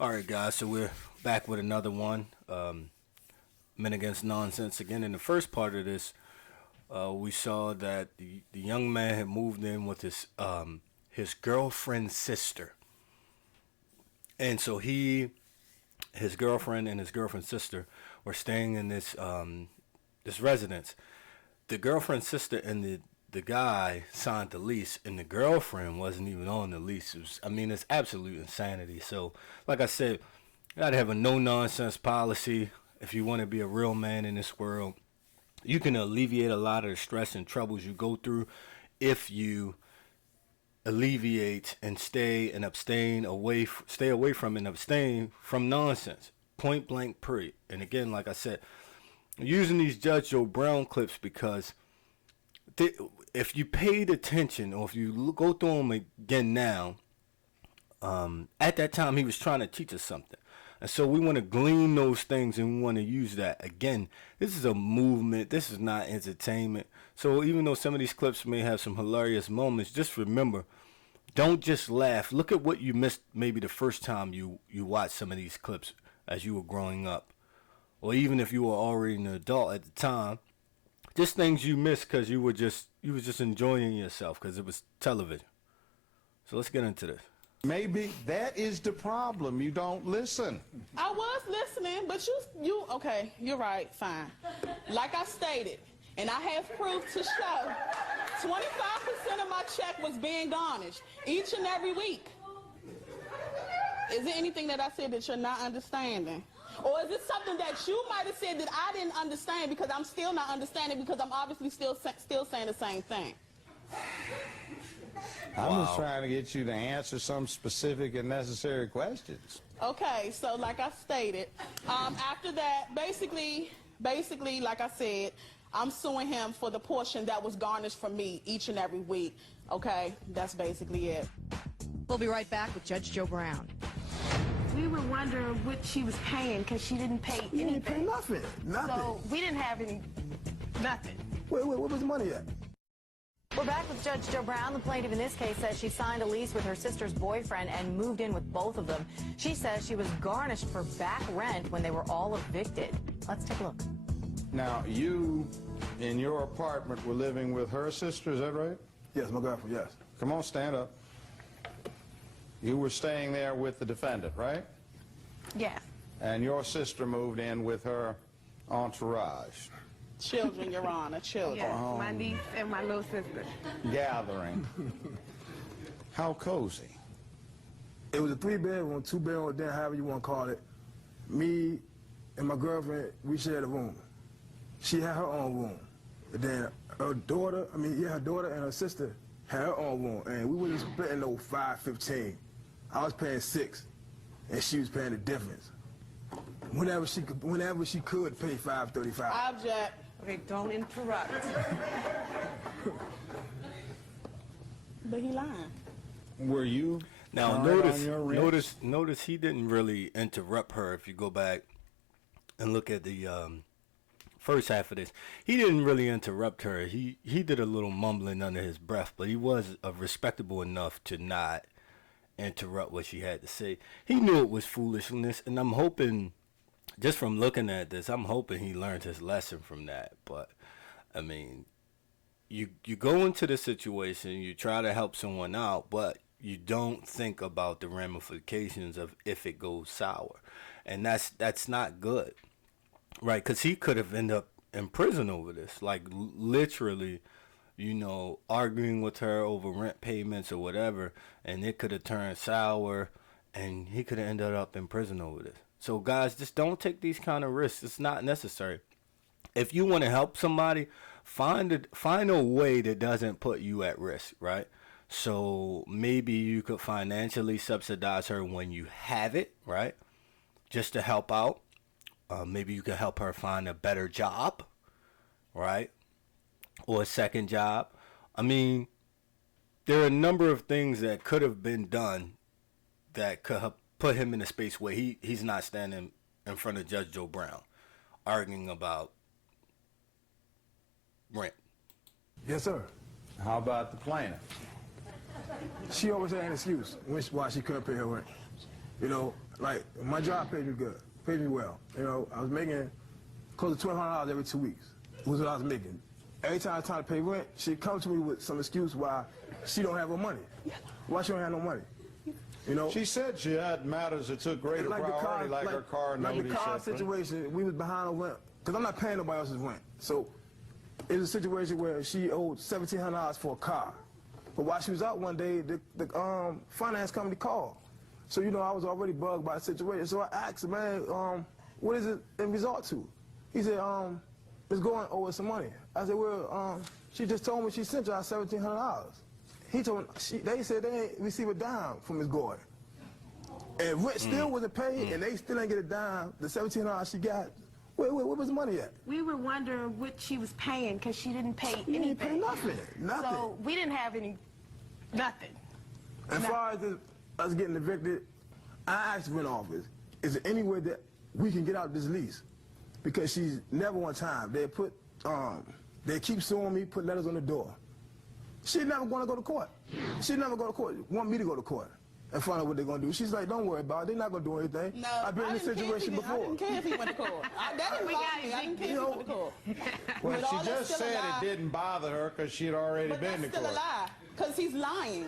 All right, guys. So we're back with another one. Men Against Nonsense. Again, in the first part of this, we saw that the young man had moved in with his girlfriend's sister, and so his girlfriend and his girlfriend's sister were staying in this residence. The girlfriend's sister and the guy signed the lease, and the girlfriend wasn't even on the lease. I mean, it's absolute insanity. So, like I said, you gotta have a no nonsense policy if you want to be a real man in this world. You can alleviate a lot of the stress and troubles you go through if you alleviate and stay away from and abstain from nonsense. Point blank, period. And again, like I said, I'm using these Judge Joe Brown clips because they, if you paid attention or if you go through them again now, at that time he was trying to teach us something. And so we want to glean those things and we want to use that. Again, this is a movement. This is not entertainment. So even though some of these clips may have some hilarious moments, just remember, don't just laugh. Look at what you missed maybe the first time you watched some of these clips as you were growing up. Or even if you were already an adult at the time. Just things you missed because you were just enjoying yourself because it was television. So let's get into this. Maybe that is the problem. You don't listen. I was listening, but okay, you're right, fine. Like I stated, and I have proof to show, 25% of my check was being garnished each and every week. Is there anything that I said that you're not understanding? Or is it something that you might have said that I didn't understand because I'm still not understanding because I'm obviously still saying the same thing? I'm just trying to get you to answer some specific and necessary questions. Okay, so like I stated, after that, basically, like I said, I'm suing him for the portion that was garnished from me each and every week. Okay, that's basically it. We'll be right back with Judge Joe Brown. We were wondering what she was paying because she didn't pay anything. You didn't pay nothing. Nothing. So we didn't have nothing. Where was the money at? We're back with Judge Joe Brown. The plaintiff in this case says she signed a lease with her sister's boyfriend and moved in with both of them. She says she was garnished for back rent when they were all evicted. Let's take a look. Now, you, in your apartment, were living with her sister, is that right? Yes, my girlfriend, yes. Come on, stand up. You were staying there with the defendant, right? Yeah. And your sister moved in with her entourage. Children, Your Honor, children. Yes, my niece and my little sister. Gathering. How cozy. It was a 3-bedroom, 2-bedroom, then however you want to call it. Me and my girlfriend, we shared a room. She had her own room. And then her daughter and her sister had her own room. And we wasn't splitting no $5.15. I was paying $6, and she was paying the difference. Whenever she could pay $5.35. Object. Okay, don't interrupt. But he lying. Were you Now current on your rent? notice he didn't really interrupt her. If you go back and look at the first half of this, he didn't really interrupt her. He did a little mumbling under his breath, but he was respectable enough to not interrupt what she had to say. He knew it was foolishness, and I'm hoping, just from looking at this, I'm hoping he learned his lesson from that. But I mean, you go into the situation, you try to help someone out, but you don't think about the ramifications of if it goes sour, and that's not good, right? Because he could have ended up in prison over this, like literally, arguing with her over rent payments or whatever, and it could have turned sour, and he could have ended up in prison over this. So guys, just don't take these kind of risks. It's not necessary. If you want to help somebody, find a way that doesn't put you at risk, right? So maybe you could financially subsidize her when you have it, right? Just to help out. Maybe you could help her find a better job, right? Or a second job. I mean, there are a number of things that could have been done that could have put him in a space where he's not standing in front of Judge Joe Brown arguing about rent. Yes, sir. How about the plaintiff? She always had an excuse why she couldn't pay her rent. You know, like my job paid me good, paid me well. You know, I was making close to $1,200 every 2 weeks. Was what I was making. Every time I was trying to pay rent, she'd come to me with some excuse why she don't have no money. Why she don't have no money? You know. She said she had matters that took greater priority, like her car note. Like the car situation, we was behind on rent because I'm not paying nobody else's rent. So it was a situation where she owed $1,700 for a car. But while she was out one day, the finance company called. So, you know, I was already bugged by the situation. So I asked him, man, what is it in resort to? He said, it's going over some money. I said, well, she just told me she sent y'all $1,700. He told me, they said they ain't receive a dime from Ms. Gordon. And rent still wasn't paid, and they still ain't get a dime. The $1,700 she got, where was the money at? We were wondering what she was paying because she didn't pay She anything. didn't pay nothing. So we didn't have nothing. As far as us getting evicted, I asked the rent office, is there any way that we can get out of this lease? Because she's never one time. They keep suing me, put letters on the door. She's never going to go to court. She's never go to court. Want me to go to court and find out what they're going to do. She's like, don't worry about it. They're not going to do anything. No, I've been in this situation before. I didn't care if he went to court. That didn't bother me. I didn't care if he went to court. Well, But all she that's just still a said lie. it didn't bother her because she had already But been that's to still a court. lie, because he's lying.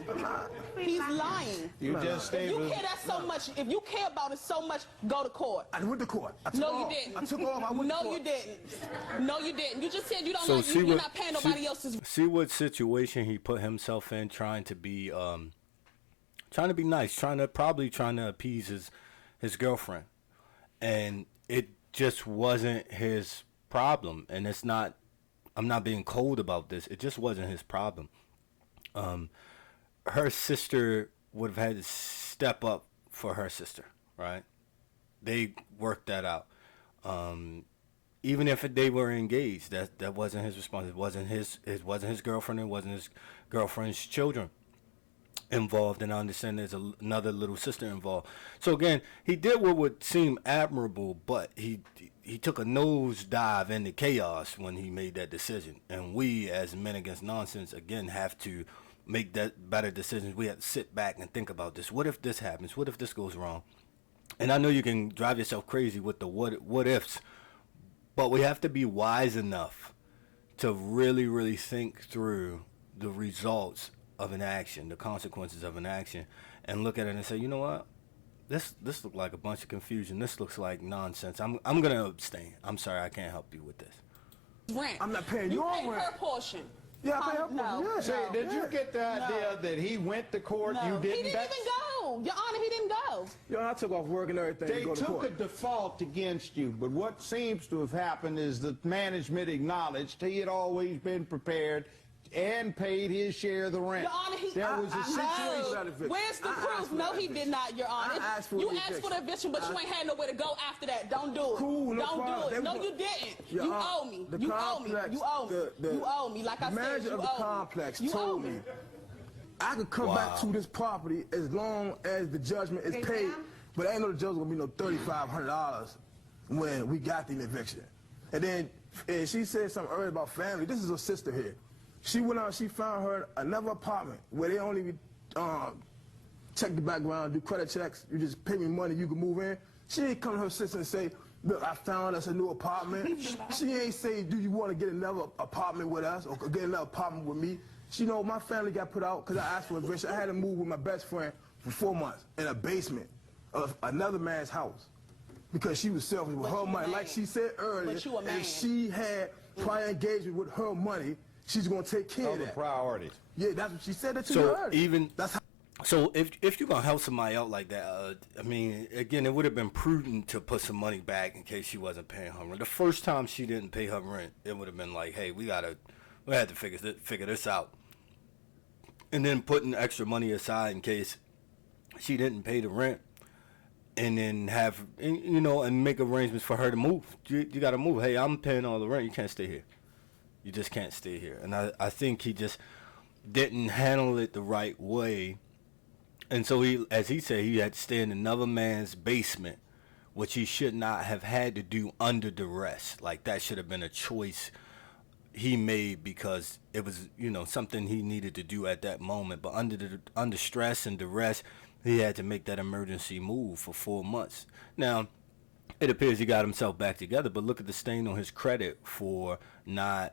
He's lying. You just If stayed you with... care that so much, if you care about it so much, go to court. I went to court. I took No, you off. didn't. I took off. I went to No, court. you didn't. No, you didn't. You just said you don't So like, you're not paying nobody else's. See what situation he put himself in, trying to be nice, trying to appease his girlfriend, and it just wasn't his problem. And it's not. I'm not being cold about this. It just wasn't his problem. Her sister would have had to step up for her sister, right? They worked that out. Even if they were engaged, that wasn't his responsibility. It wasn't his girlfriend. It wasn't his girlfriend's children involved, and I understand there's another little sister involved. So again, he did what would seem admirable, but he took a nosedive into chaos when he made that decision. And we, as Men Against Nonsense, again have to make that better decisions. We have to sit back and think about this. What if this happens? What if this goes wrong? And I know you can drive yourself crazy with the what ifs, but we have to be wise enough to really, really think through the results of an action, the consequences of an action, and look at it and say, you know what? This looks like a bunch of confusion. This looks like nonsense. I'm gonna abstain. I'm sorry, I can't help you with this. Rent. I'm not paying you your pay rent. her portion. Yeah, I pay her No. portion. Say, Yeah. did you get the idea that he went to court? No. You didn't? He didn't even go. Your Honor, he didn't go. Yo, I took off work and everything They to go to took a court. default against you, but what seems to have happened is that management acknowledged he had always been prepared and paid his share of the rent. Your Honor, There was a I- situation. I- Where's the I asked proof? for No, that he did not, Your Honor. I asked for You the asked for eviction. the eviction, but you ain't had nowhere to go after that. Don't do it. Cool, no Don't problem. do it. They No, wa- you didn't. Your You Honor, owe me. the You owe me. complex- You owe me. the You owe me. Like I said, manager you of the owe me. complex You owe told me I could come back to this property as long as the judgment is paid. But I ain't know the judge was gonna be no $3,500 when we got the eviction. And then she said something earlier about family. This is her sister here. She went out, she found her another apartment where they only check the background, do credit checks. You just pay me money, you can move in. She ain't come to her sister and say, look, I found us a new apartment. She ain't say, do you want to get another apartment with us or get another apartment with me? She know my family got put out because I asked for eviction. I had to move with my best friend for 4 months in a basement of another man's house because she was selfish with But her you a money. man. Like she said earlier, But you a man. if she had prior engagement with her money, she's going to take care of Other that. priorities. Yeah, that's what she said that to So you earlier. even That's how so if you're gonna help somebody out like that, I mean, again, it would have been prudent to put some money back in case she wasn't paying her rent. The first time she didn't pay her rent, it would have been like, hey, we had to figure this out, and then putting extra money aside in case she didn't pay the rent, and then and make arrangements for her to move. You got to move. Hey, I'm paying all the rent. You can't stay here. You just can't stay here. And I think he just didn't handle it the right way. And so he, as he said, he had to stay in another man's basement, which he should not have had to do under duress. Like that should have been a choice he made because it was, something he needed to do at that moment. But under stress and duress, he had to make that emergency move for 4 months. Now, it appears he got himself back together, but look at the stain on his credit for not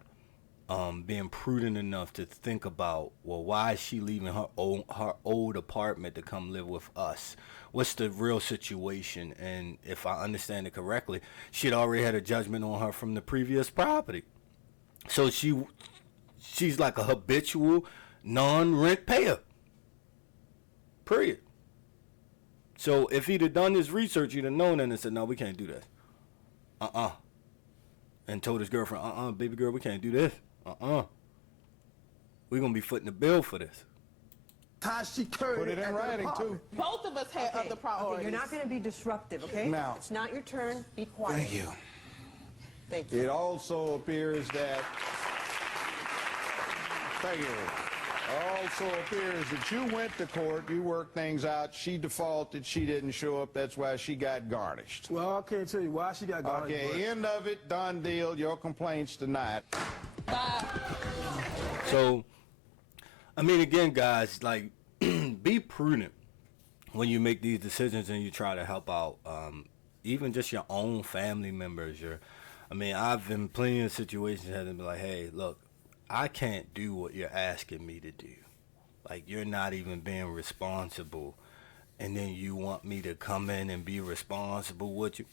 being prudent enough to think about, well, why is she leaving her old apartment to come live with us? What's the real situation? And if I understand it correctly, she'd already had a judgment on her from the previous property. So she's like a habitual non-rent payer. Period. So if he'd have done his research, he'd have known that and said, no, we can't do this. And told his girlfriend, baby girl, we can't do this. We're going to be footing the bill for this. Put it in writing, too. Both of us had other priorities. You're not going to be disruptive, okay? Now. It's not your turn. Be quiet. Thank you. Thank you. It also appears that... Thank you. Also appears that you went to court, you worked things out, she defaulted, she didn't show up, that's why she got garnished. Well, I can't tell you why she got garnished. Okay, end of it, done deal, your complaints denied. Bye. So, I mean, again, guys, like, be prudent when you make these decisions and you try to help out, even just your own family members. I've been plenty of situations that have been like, hey, look, I can't do what you're asking me to do. Like, you're not even being responsible, and then you want me to come in and be responsible with you.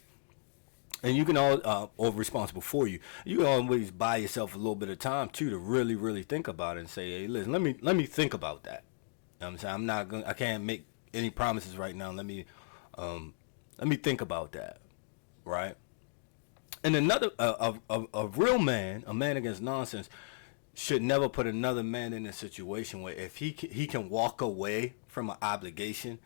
And you can or responsible for you. You can always buy yourself a little bit of time too to really, really think about it and say, hey, listen, let me think about that. You know what I'm saying? I can't make any promises right now. Let me think about that, right? And another, a real man, a man against nonsense, should never put another man in a situation where if he can walk away from an obligation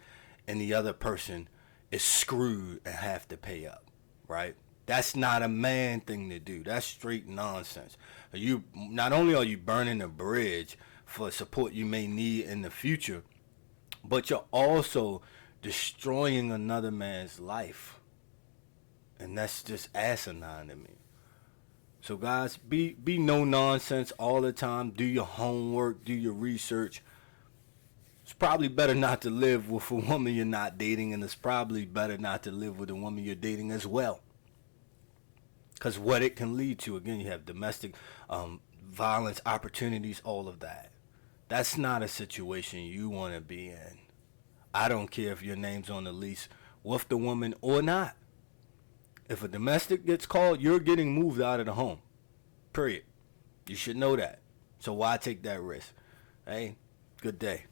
and the other person is screwed and have to pay up, right? That's not a man thing to do. That's straight nonsense. You not only are you burning a bridge for support you may need in the future, but you're also destroying another man's life. And that's just asinine to me. So guys, be no nonsense all the time. Do your homework, do your research. It's probably better not to live with a woman you're not dating, and it's probably better not to live with a woman you're dating as well. Because what it can lead to, again, you have domestic violence, opportunities, all of that. That's not a situation you want to be in. I don't care if your name's on the lease with the woman or not. If a domestic gets called, you're getting moved out of the home. Period. You should know that. So why take that risk? Hey, good day.